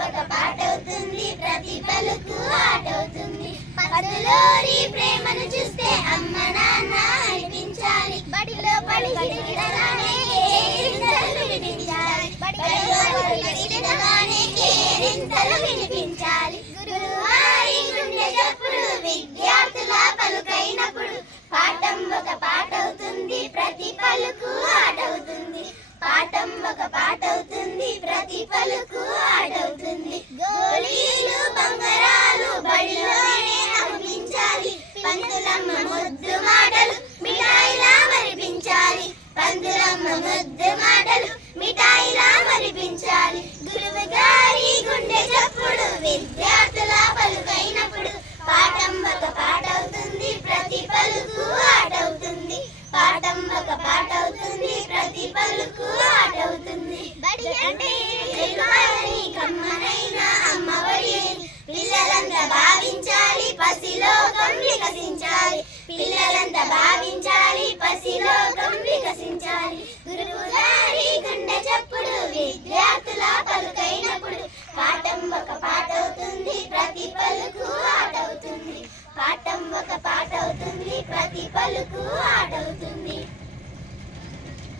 ఒక పాట అవుతుంది ప్రతి పలుకు ఆట అవుతుంది పదులోరి ప్రేమను చూస్తే అమ్మ నాన్న అనిపించాలి. బడిలో పడిగిడగానే కేరింతలు వినిపించాలి. వినిపించాలి. గురువారి గుండె చప్పుడు విద్యార్థుల పలుకైనప్పుడు పాఠం ఒక పాట అవుతుంది ప్రతి పలుకు ఆట అవుతుంది పాఠం ఒక పాట అవుతుంది ప్రతి పలుకు ఆడవుతుంది గోళీలు బంగారాలు బడిలోనే అమ్మించాలి. పంతులమ్మ ముద్దు మాటలు మిఠాయిలా మరిపించాలి. పంతులమ్మ ముద్దు మాటలు మిఠాయిలా మరిపించాలి. గురువు గారి గుండె చప్పుడు విద్యార్థుల పలుకైనప్పుడు పాఠం ఒక పాట అవుతుంది ప్రతి పలుకు ఆటవుతుంది. పాఠం ఒక పాట అవుతుంది ప్రతి పలుకు అంటే కమ్మనైన అమ్మఒడి. పిల్లలంతా భావించాలి పసిలోకం వికసించాలి. పిల్లలంతా భావించాలి పసిలోకం వికసించాలి. గురువు గారి గుండె చప్పుడు విద్యార్థుల పలుకైనప్పుడు. పాఠం ఒక పాట అవుతుంది ప్రతి పలుకు ఆటవుతుంది. పాఠం ఒక పాట అవుతుంది ప్రతి పలుకు ఆటవుతుంది.